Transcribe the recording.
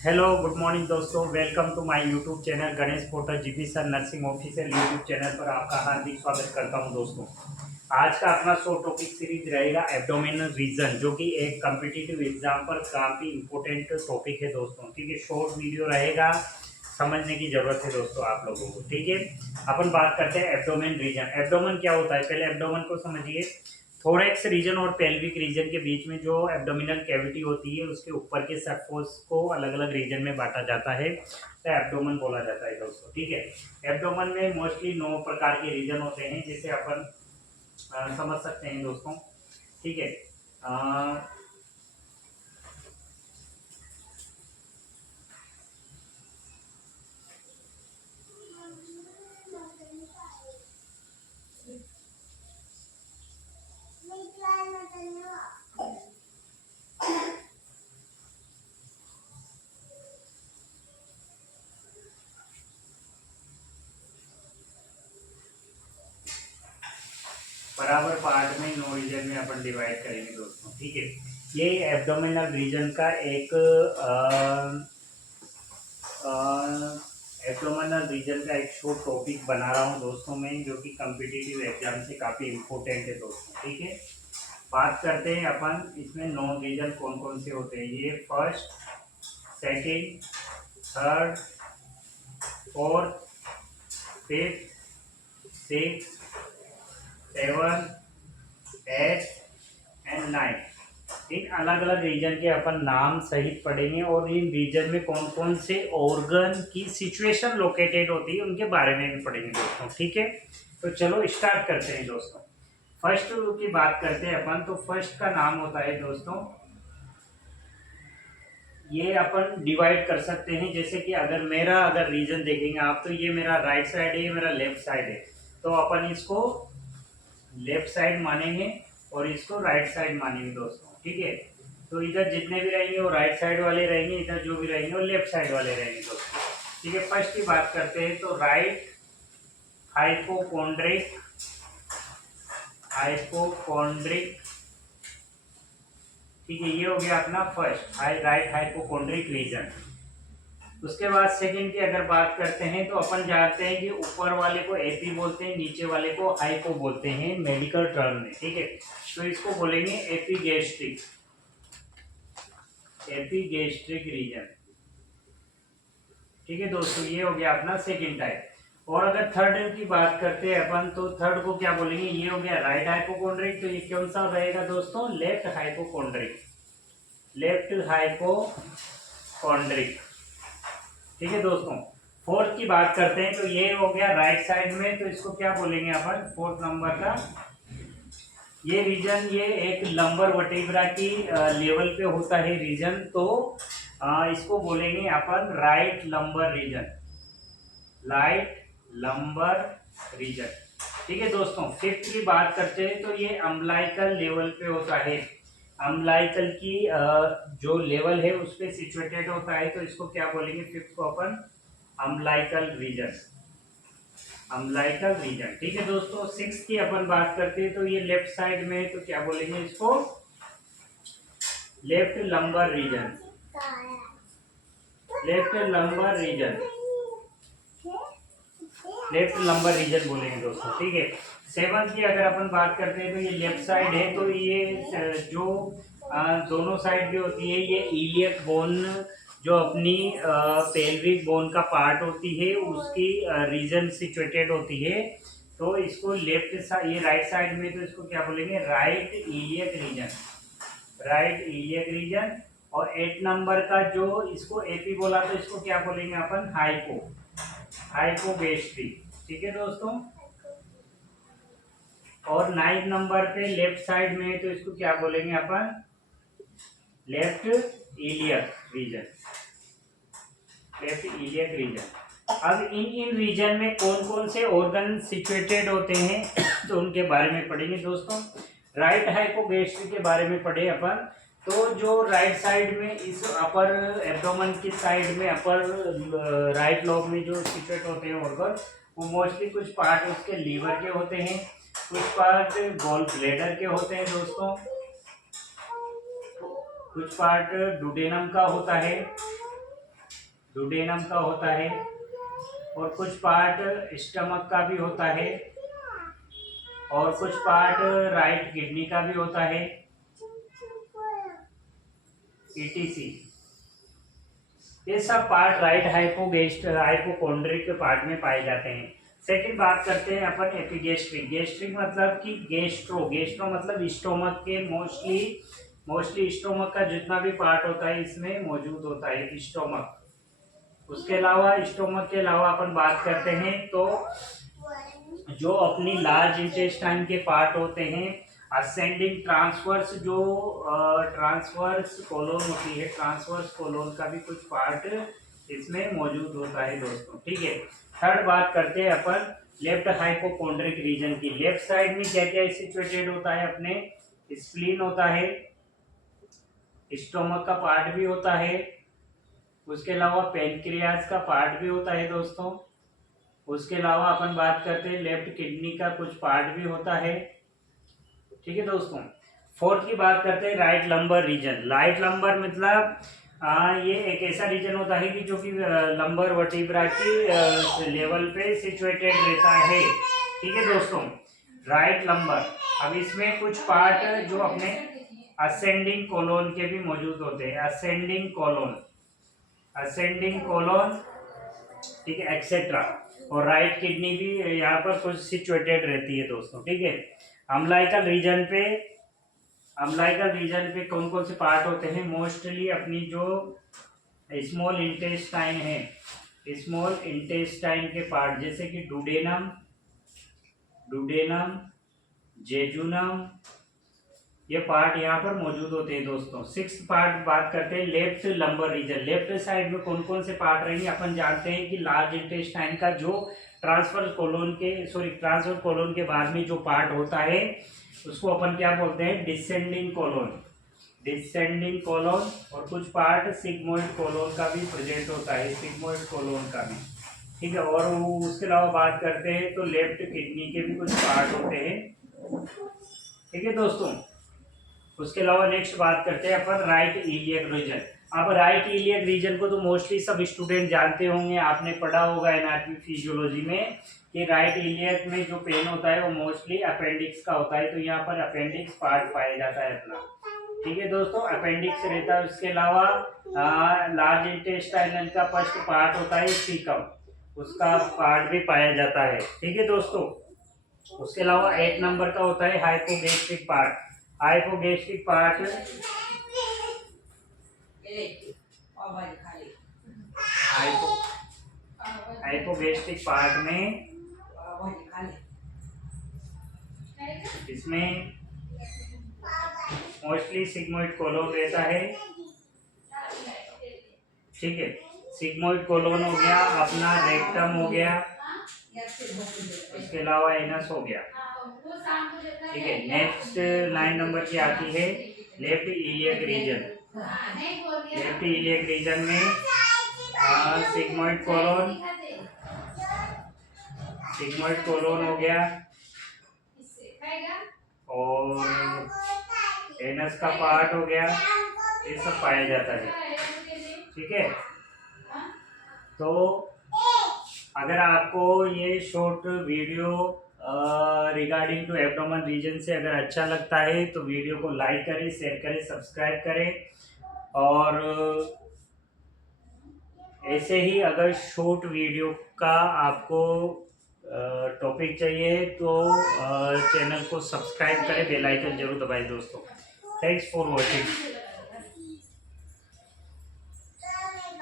Hello good morning दोस्तों, welcome to my YouTube channel Ganesh Porter GP sir nursing official YouTube channel पर आपका हार्दिक स्वागत करता हूं दोस्तों। आज का अपना शॉर्ट टॉपिक सीरीज रहेगा एब्डोमिनल रीजन, जो कि एक कॉम्पिटिटिव एग्जाम पर काफ़ी इंपॉर्टेंट टॉपिक है दोस्तों। ठीक है, शॉर्ट वीडियो रहेगा, समझने की जरूरत है दोस्तों आप लोगों को। ठीक है, अपन बात करते हैं एब्डोमेन रीजन। एब्डोमेन क्या होता है, पहले एब्डोमेन को समझिए। थोरेक्स रीजन और पेल्विक रीजन के बीच में जो एब्डोमिनल कैविटी होती है, उसके ऊपर के सरफेस को अलग अलग रीजन में बांटा जाता है, तो एब्डोमेन बोला जाता है दोस्तों। ठीक है, एब्डोमेन में मोस्टली 9 प्रकार के रीजन होते हैं, जिसे अपन समझ सकते हैं दोस्तों। ठीक है, बराबर पार्ट में 9 रीजन में अपन डिवाइड करेंगे दोस्तों। ठीक है, ये एब्डोमिनल रीजन का एक एब्डोमिनल रीजन का एक शॉर्ट टॉपिक बना रहा हूँ दोस्तों मैं, जो कि कॉम्पिटिटिव एग्जाम से काफ़ी इम्पोर्टेंट है दोस्तों। ठीक है, बात करते हैं अपन इसमें 9 रीजन कौन कौन से होते हैं। ये first, second, third, fourth, fifth, six, seven, eight and nine. इन अलग अलग रीजन के अपन नाम सहित पढ़ेंगे, और इन रीजन में कौन कौन से ऑर्गन की सिचुएशन लोकेटेड होती है उनके बारे में भी पढ़ेंगे दोस्तों। ठीक है, तो चलो स्टार्ट करते हैं दोस्तों। फर्स्ट की बात करते हैं अपन, तो फर्स्ट का नाम होता है दोस्तों, ये अपन डिवाइड कर सकते हैं। जैसे कि अगर रीजन देखेंगे आप, तो ये मेरा राइट साइड है, ये मेरा लेफ्ट साइड है, तो अपन इसको लेफ्ट साइड मानेंगे और इसको राइट साइड मानेंगे दोस्तों। ठीक है, तो इधर जितने भी रहेंगे वो राइट साइड वाले रहेंगे, इधर जो भी रहेंगे वो लेफ्ट साइड वाले रहेंगे दोस्तों। ठीक है, फर्स्ट की बात करते हैं, तो राइट हाइपोकोंड्रिक हाइपोकोंड्रिक ठीक है, ये हो गया अपना फर्स्ट राइट हाइपोकोंड्रिक रीजन। उसके बाद सेकंड की अगर बात करते हैं, तो अपन जानते हैं कि ऊपर वाले को एपी बोलते हैं, नीचे वाले को हाइपो बोलते हैं मेडिकल टर्म में। ठीक है, तो इसको बोलेंगे एपीगेस्ट्रिक एपीगेस्ट्रिक रीजन। ठीक है दोस्तों, ये हो गया अपना सेकंड टाइप। और अगर थर्ड की बात करते हैं अपन, तो थर्ड को क्या बोलेंगे, ये हो गया राइट हाइपोकोंड्रिक, तो ये कौन सा रहेगा दोस्तों, लेफ्ट हाइपोकोंड्रिक ठीक है दोस्तों। फोर्थ की बात करते हैं, तो ये हो गया राइट साइड में, तो इसको क्या बोलेंगे अपन, फोर्थ नंबर का ये रीजन, ये एक लंबर वर्टिब्रा की लेवल पे होता है रीजन, तो इसको बोलेंगे अपन राइट लंबर रीजन। ठीक है दोस्तों। फिफ्थ की बात करते हैं, तो ये अम्बलाइकल लेवल पे होता है, अम्बलाइकल की जो लेवल है उस पे सिचुएटेड होता है, तो इसको क्या बोलेंगे, फिफ्थ को अपन अम्बलाइकल रीजन। ठीक है दोस्तों। सिक्स की अपन बात करते हैं, तो ये लेफ्ट साइड में है, तो क्या बोलेंगे इसको, लेफ्ट लंबर रीजन बोलेंगे दोस्तों। ठीक है। सेवंथ की अगर अपन बात करते हैं, तो ये लेफ्ट साइड है, तो ये जो दोनों साइड की होती है, ये इलियक बोन जो अपनी पेल्विक बोन का पार्ट होती है, उसकी रीजन सिचुएटेड होती है, तो इसको लेफ्ट साइड, ये राइट साइड में, तो इसको क्या बोलेंगे, राइट इलियक रीजन। और 8 नंबर का जो इसको एपी बोला, तो इसको क्या बोलेंगे अपन, हाइपोगेस्ट्रिक। ठीक है दोस्तों। और 9 नंबर पे लेफ्ट साइड में, तो इसको क्या बोलेंगे अपन, लेफ्ट इलियक रीजन। अब इन रीजन में कौन कौन से ऑर्गन सिचुएटेड होते हैं तो उनके बारे में पढ़ेंगे दोस्तों। राइट हाइपोगेस्ट्रिक के बारे में पढ़े अपन, तो जो राइट साइड में इस अपर एब्डोमेन की साइड में अपर राइट लोब में जो सिचुएट होते हैं ऑर्गन, वो मोस्टली कुछ पार्ट उसके लीवर के होते हैं, कुछ पार्ट गॉल ब्लैडर के होते हैं दोस्तों, कुछ पार्ट डुडेनम का होता है, डुडेनम का होता है, और कुछ पार्ट स्टमक का भी होता है, और कुछ पार्ट राइट किडनी का भी होता है, ईटीसी। ये सब पार्ट राइट हाइपोकोंड्रिक के पार्ट में पाए जाते हैं। सेकंड बात करते हैं अपन एपिगेस्ट्रिक। गेस्ट्रिक मतलब कि गेस्ट्रो मतलब स्टोमक के मोस्टली स्टोमक का जितना भी पार्ट होता है इसमें मौजूद होता है स्टोमक। उसके अलावा स्टोमक के अलावा अपन बात करते हैं तो जो अपनी लार्ज इंटेस्टाइन के पार्ट होते हैं, असेंडिंग ट्रांसवर्स जो ट्रांसवर्स कोलोन होती है, ट्रांसवर्स कोलोन का भी कुछ पार्ट इसमें मौजूद होता है दोस्तों। ठीक है, थर्ड बात करते हैं अपन लेफ्ट हाइपोकोंड्रिक रीजन की। लेफ्ट साइड में क्या क्या सिचुएटेड होता है अपने, स्प्लीन होता है, स्टोमक का पार्ट भी होता है, उसके अलावा पेनक्रियाज का पार्ट भी होता है दोस्तों। उसके अलावा अपन बात करते हैं लेफ्ट किडनी का कुछ पार्ट भी होता है। ठीक है दोस्तों, फोर्थ की बात करते हैं right lumbar region. Right lumbar मतलब ये एक ऐसा रीजन होता है कि जो कि लंबर वर्टिब्रा की लेवल पे सिचुएटेड रहता है। ठीक है दोस्तों, राइट लंबर। अब इसमें कुछ पार्ट जो अपने असेंडिंग कोलोन के भी मौजूद होते हैं, असेंडिंग कोलोन, ठीक है, एक्सेट्रा। और राइट किडनी भी यहाँ पर कुछ सिचुएटेड रहती है दोस्तों। ठीक है, अम्लाइकल रीजन पे कौन कौन से पार्ट होते हैं, मोस्टली अपनी जो स्मॉल इंटेस्टाइन है, स्मॉल इंटेस्टाइन के पार्ट जैसे कि डुडेनम, जेजुनम, ये पार्ट यहाँ पर मौजूद होते हैं दोस्तों। सिक्स पार्ट बात करते हैं left lumbar region. Left side में कौन कौन से पार्ट रहेंगे, अपन जानते हैं कि लार्ज इंटेस्टाइन का जो ट्रांसफर कोलोन के बाद में जो पार्ट होता है उसको अपन क्या बोलते हैं, डिसेंडिंग कोलोन। और कुछ पार्ट सिग्मोइड कोलोन का भी प्रेजेंट होता है, सिग्मोइड कोलोन का भी। ठीक है, और उसके अलावा बात करते हैं तो लेफ्ट किडनी के भी कुछ पार्ट होते हैं। ठीक है दोस्तों, उसके अलावा नेक्स्ट बात करते हैं अपन राइट इलियक रीजन। अब राइट इलियक रीजन को तो मोस्टली सब स्टूडेंट जानते होंगे, आपने पढ़ा होगा एनाटॉमी फिजियोलॉजी में कि राइट इलियक में जो पेन होता है वो मोस्टली अपेंडिक्स का होता है। तो यहाँ पर अपेंडिक्स पार्ट पाया जाता है अपना। ठीक है दोस्तों, अपेंडिक्स रहता है। उसके अलावा लार्ज इंटेस्टाइनल का फर्स्ट पार्ट होता है सीकम, उसका पार्ट भी पाया जाता है। ठीक है दोस्तों, उसके अलावा 8 नंबर का होता है हाइपोगैस्ट्रिक पार्ट। हाइपोगैस्ट्रिक पार्ट में इसमें मोस्टली सिग्मोइड कोलोन रहता है। ठीक है, सिग्मोइड कोलोन हो गया, अपना रेक्टम हो गया, उसके अलावा एनस हो गया। ठीक है, नेक्स्ट 9 नंबर की आती है left iliac region. Left iliac region में सिग्मोइड कोलोन हो गया, और एनस का पार्ट हो गया, ये सब पाया जाता है। ठीक है, तो अगर आपको ये short video regarding to abdomen region से अगर अच्छा लगता है तो वीडियो को लाइक करें, शेयर करें, सब्सक्राइब करें। और ऐसे ही अगर शॉर्ट वीडियो का आपको टॉपिक चाहिए तो चैनल को सब्सक्राइब करें, बेल आइकन जरूर दबाएं दोस्तों। Thanks for watching.